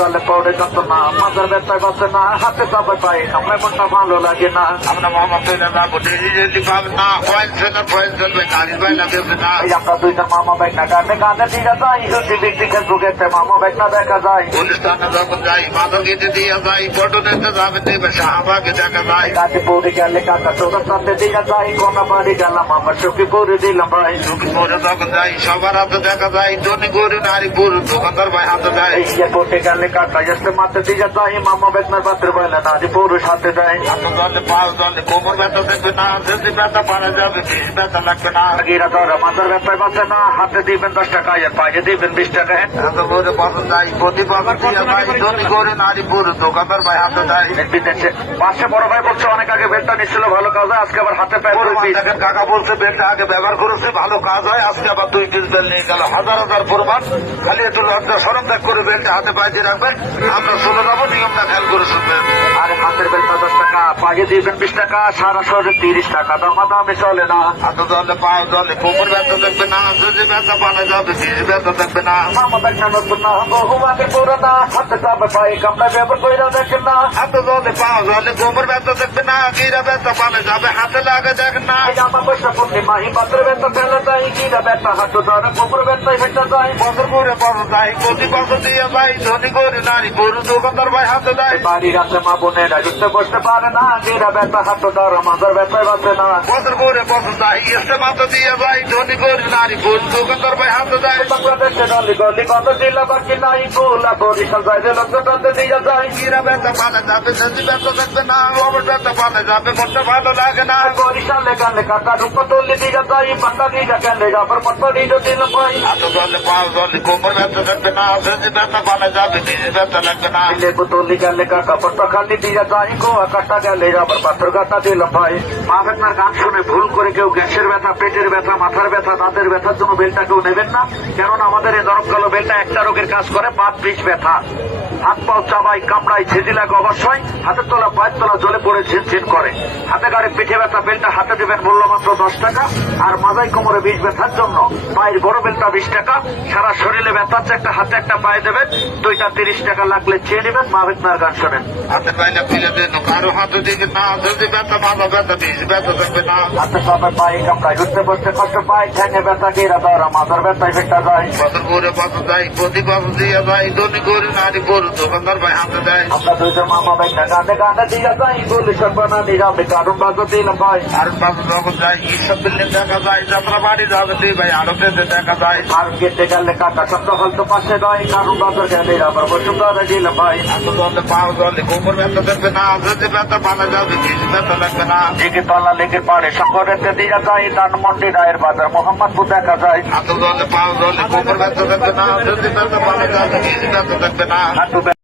জলে পড়ে যত না মাথার ব্যথায় বাঁচে না হাতে চাপে পাই আমরা মনটা ভালো লাগে না। আমরা মোহাম্মদ না বটে যদি পাবেন না পয়েন্ট না পয়েন্ট চলবে গাড়ির বাইনা দেবে না এই আমরা দুইটা মামা বাইক না গানে গানে দিয়ে যাই যদি বিক্রি ফেসবুকেতে মামা বাইক না দেখা যায়। গুলিস্তানে যখন যাই মাদক এতে দিয়ে যাই ফটো নিতে যাবে দেবে শাহবাগে দেখা যায়। গাজীপুরে গেলে কাকা তোর সাথে দিয়ে যাই কোনা বাড়ি গেলাম আমার চোখে করে দিলাম ভাই। পরে তখন যাই সবার হাতে দেখা যায় ধনী গরু নারী পুরুষ দোকানদার ভাই হাতে দেয়। এই এয়ারপোর্টে গেলে কাকা এসে মাথে দিয়ে যাই মামা বেতনার পাত্রে বলে না যে পুরুষ হাতে দিবেন দশ টাকা আর পায়ে দিবেন বিশ টাকা। করে পছন্দ যাই প্রতি বছর ধনী গরু নারী পুরুষ দোকানদার ভাই হাতে পাশে বড় ভাই বলছে অনেক আগে বেতন নিচ্ছিল ভালো কাজ হয় আজকে আবার হাতে পায়ে কাকা বলছে বেলটা আগে ব্যবহার করেছে ভালো কাজ হয় আজকে আবার দুই পিস বেল নিয়ে গেল। হাজার হাজার প্রমাণ খালি একটু লজ্জা সরম ত্যাগ করে বেলটা হাতে পাইতে রাখবেন আমরা চলে যাব নিয়মটা খেয়াল করে শুনবেন। পায়ে দিবেন বিশ টাকা সারা শহরে তিরিশ টাকা। দামা দামে চলে না। হাতে জলে পাও জলে কোমর ব্যথা দেখবে না যদি ব্যথা পানা যাবে বেশ ব্যথা দেখবে না। মামা দেখা নতুন না বহু আগে পুরানা হাতে চাপে পায়ে কামড়া ব্যবহার করে দেখেন না। হাতে পাও জলে কোমর ব্যথা দেখবে না গিরা ব্যথা যাবে হাতে লাগে না। আমার পয়সা পূর্ণিমা ব্যথা ফেলে যায় ব্যথা ধরে কোমর ব্যথায় ফেটে যায়। বছর করে প্রতি বছর দিয়ে ধনী করে নারী পুরুষ দোকানদার ভাই হাতে দেয়। বাড়ির আছে মা বোনেরা বসতে পারে না। গিরা ব্যথা হাঁটু ধরে মাথার ব্যথায় বাঁচে না বছর করে বছর যাই এসে মাথা দিয়ে যাই ধনী করে নারী পুরুষ দোকানদার ভাই হাতে দেয় বাংলাদেশে গলি গলি কত জেলা বাকি নাই গোলা বরিশাল যায় যে লোকটাতে দিয়ে যায় গিরা ব্যথা পানা যাবে সেজি ব্যথা দেখবে না অবর ব্যথা পানা যাবে মনটা ভালো লাগে না বরিশালে গালে কাটা রূপ তুলি দিয়ে যায় পাতা দিয়ে গেলে আবার পাতা দিয়ে দিল ভাই হাতে জলে পাও জলে কোমর ব্যথা দেখবে না সেজি ব্যথা না দিয়ে গেলে আবার পাথর কাটা দিল ভাই মা বেতনার গান শুনে ভুল করে কেউ গ্যাসের ব্যথা, পেটের ব্যথা, মাথার ব্যথা, দাঁতের ব্যথার জন্য বেলটা কেউ নেবেন না। কেননা আমাদের এই দরব কালো বেলটা একটা রোগের কাজ করে পাত বিষ ব্যথা। হাত পাও চাবাই, কামড়াই ছেজি লাগে অবশ্যই। হাতের তোলা, পায়ের তোলা জলে পড়ে ঝিনঝিন করে। হাতে গাড়ি, পিঠে ব্যথা, বেলটা হাতে দেবেন মূল্য মাত্র দশ টাকা। আর মাথায় কোমরে বিষ ব্যথার জন্য পায়ের বড় বেলটা বিশ টাকা। সারা শরীরে ব্যথা হচ্ছে একটা হাতে একটা পায়ে দেবেন। দুইটা তিরিশ টাকা লাগলে চেয়ে নেবেন, মা বেতনার গান শোনেন। হাতে পাইলে ফিরে দেন, কারও হাতে দিকে না যদি ব্যথা মাথা ব্যথা বেশি ব্যথা দেখবে না। হাতে সবাই পায়ে কামড়ায় উঠতে বসতে কষ্ট পায় ঠ্যাঙে ব্যথা গিরা ধরা মাথার ব্যথায় ফেটা যায়। বছর করে বছর যাই প্রতি বছর দিয়ে যাই ধনী করে নারী পুরুষ দোকানদার ভাই হাতে দেয়। আমরা দুইজন মামা ভাই গানে গানে দিয়ে যাই বলি সর্বনা নিরামে কারণ বাজো দিলাম ভাই। আর পাশে যখন যাই ঈশ্বর দিল্লি দেখা যায় যাত্রা বাড়ি যাবে ভাই আরও দেশে দেখা যায়। আর গেতে গেলে কাকা শব্দ হয়তো পাশে নয় কারণ বাজো গেলে আবার বসুন্ধরা দিলাম ভাই। এত জলে জলে কোমর ব্যথা দেখবে না যদি ব্যথা পানা যাবে বেশি ব্যথা লাগবে না দিকে তলা লেগে পারে শঙ্করেতে দিয়ে যায় ধানমন্ডি রায়ের বাজার। মোহাম্মদপুর দেখা যায়। হাঁটু